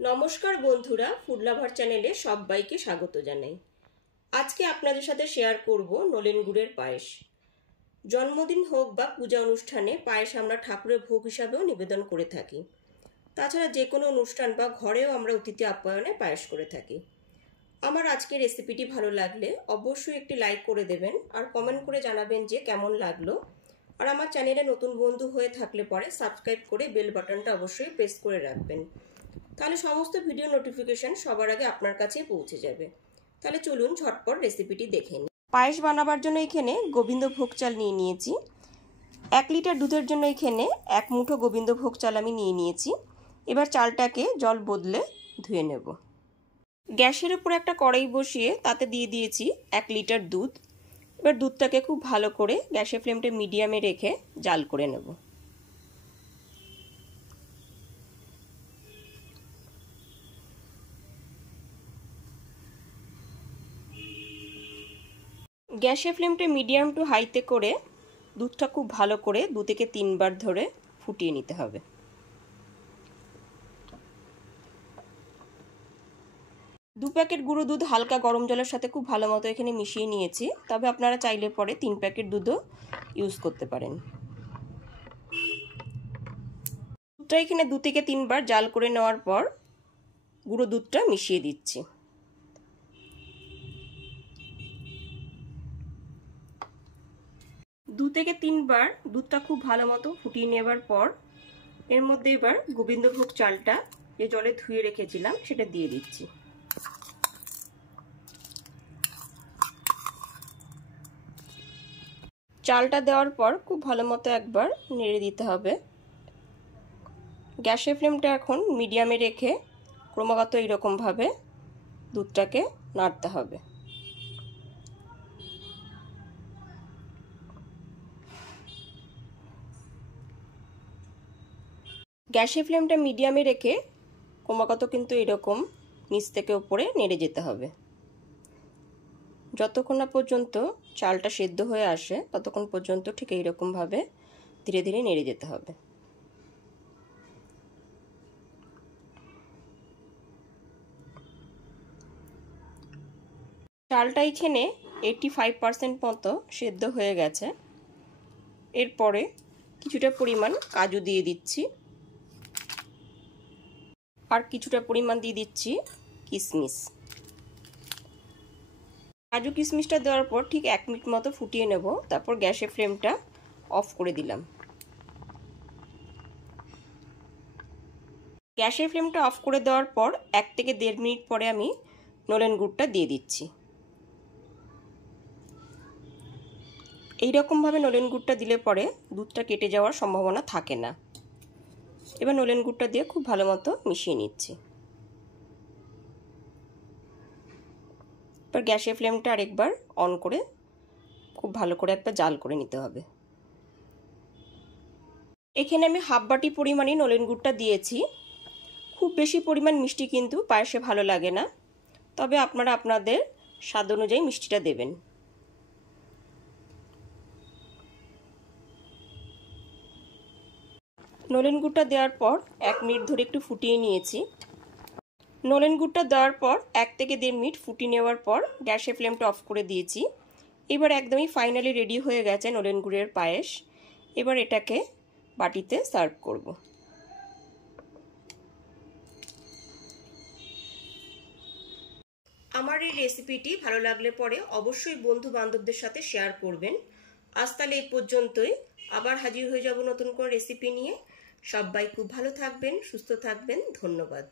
নমস্কার বন্ধুরা, food lover চ্যানেলে সবাইকে স্বাগত জানাই। আজকে আপনাদের সাথে শেয়ার করব নলেন গুড়ের পায়েস। জন্মদিন হোক বা পূজা অনুষ্ঠানে পায়েস আমরা ঠাকুরের ভোগ হিসাবেও নিবেদন করে থাকি। তাছাড়া যে কোনো অনুষ্ঠান বা ঘরেও আমরা অতিথি আপ্যায়নে পায়েস করে থাকি। আমার আজকের রেসিপিটি ভালো লাগলে অবশ্যই একটি লাইক করে দেবেন আর কমেন্ট করে জানাবেন যে কেমন লাগলো। আর আমার চ্যানেলে নতুন বন্ধু হয়ে থাকলে পরে সাবস্ক্রাইব করে বেল বাটনটা অবশ্যই প্রেস করে রাখবেন। তাহলে সমস্ত ভিডিও নোটিফিকেশন সবার আগে আপনার কাছে পৌঁছে যাবে। তাহলে চলুন ঝটপট রেসিপিটি দেখে নিই। পায়েস বানাবার জন্য এখানে গোবিন্দভোগ চাল নিয়ে নিয়েছি। 1 লিটার দুধের জন্য এখানে 1 মুঠো গোবিন্দভোগ চাল আমি নিয়ে নিয়েছি। এবার চালটাকে জল বদলে ধুয়ে নেব। গ্যাসের উপর একটা কড়াই বসিয়ে তাতে দিয়ে দিয়েছি 1 লিটার দুধ। এবার দুধটাকে খুব ভালো করে গ্যাসের ফ্লেমটা মিডিয়ামে রেখে জাল করে নেব। গ্যাসের ফ্লেমটা মিডিয়াম টু হাইতে করে দুধটা খুব ভালো করে 2 থেকে 3 বার ধরে ফুটিয়ে নিতে হবে। দু প্যাকেট গুঁড়ো দুধ হালকা গরম জলের সাথে খুব ভালো মতো এখানে মিশিয়ে নিয়েছি। তবে আপনারা চাইলে পরে 3 প্যাকেট দুধও ইউজ করতে পারেন। দুধটা এখানে 2 থেকে 3 বার জাল করে নেওয়ার পর গুঁড়ো দুধটা মিশিয়ে দিচ্ছি। দু থেকে 3 বার দুধটা খুব ভালো মতো ফুটিয়ে নেবার পর এর মধ্যে এবার গোবিন্দভোগ চালটা যে জলে ধুয়ে রেখেছিলাম সেটা দিয়ে দিচ্ছি। চালটা দেওয়ার পর খুব ভালো মতো একবার নেড়ে দিতে হবে। গ্যাসের ফ্লেমটা এখন মিডিয়ামে রেখে ক্রমাগত এইরকমভাবে দুধটাকে নাড়তে হবে। গ্যাসের ফ্লেমটা মিডিয়ামে রেখে ক্রমাগত কিন্তু এরকম নিচ থেকে উপরে নেড়ে যেতে হবে। যতক্ষণ না পর্যন্ত চালটা সেদ্ধ হয়ে আসে ততক্ষণ পর্যন্ত ঠিক এইরকমভাবে ধীরে ধীরে নেড়ে যেতে হবে। চালটা এখানে 85% মতো সেদ্ধ হয়ে গেছে। এরপরে কিছুটা পরিমাণ কাজু দিয়ে দিচ্ছি আর কিছুটা পরিমাণ দিয়ে দিচ্ছি কিশমিশ। কাজু কিশমিশটা দেওয়ার পর ঠিক 1 মিনিট মতো ফুটিয়ে নেব। তারপর গ্যাসের ফ্লেমটা অফ করে দিলাম। গ্যাসের ফ্লেমটা অফ করে দেওয়ার পর 1 থেকে 1.5 মিনিট পরে আমি নলেন গুড়টা দিয়ে দিচ্ছি। এইরকমভাবে নলেন গুড়টা দিলে পরে দুধটা কেটে যাওয়ার সম্ভাবনা থাকে না। এবার নলেন গুড়টা দিয়ে খুব ভালো মতো মিশিয়ে নিচ্ছি। এবার গ্যাসের ফ্লেমটা আরেকবার অন করে খুব ভালো করে একবার জাল করে নিতে হবে। এখানে আমি হাফ বাটি পরিমাণে নলেন গুড়টা দিয়েছি। খুব বেশি পরিমাণ মিষ্টি কিন্তু পায়েসে ভালো লাগে না, তবে আপনারা আপনাদের স্বাদ অনুযায়ী মিষ্টিটা দেবেন। নলেন গুড়টা দেওয়ার পর 1 মিনিট ধরে একটু ফুটিয়ে নিয়েছি। নলেন গুড়টা দেওয়ার পর 1 থেকে 1.5 মিনিট ফুটিয়ে নেওয়ার পর গ্যাসের ফ্লেমটা অফ করে দিয়েছি। এবার একদমই ফাইনালি রেডি হয়ে গেছে নলেন গুড়ের পায়েস। এবার এটাকে বাটিতে সার্ভ করব। আমার এই রেসিপিটি ভালো লাগলে পরে অবশ্যই বন্ধু বান্ধবদের সাথে শেয়ার করবেন। আজ তাহলে এই পর্যন্তই। আবার হাজির হয়ে যাব নতুন কোনো রেসিপি নিয়ে। সবাই খুব ভালো থাকবেন, সুস্থ থাকবেন। ধন্যবাদ।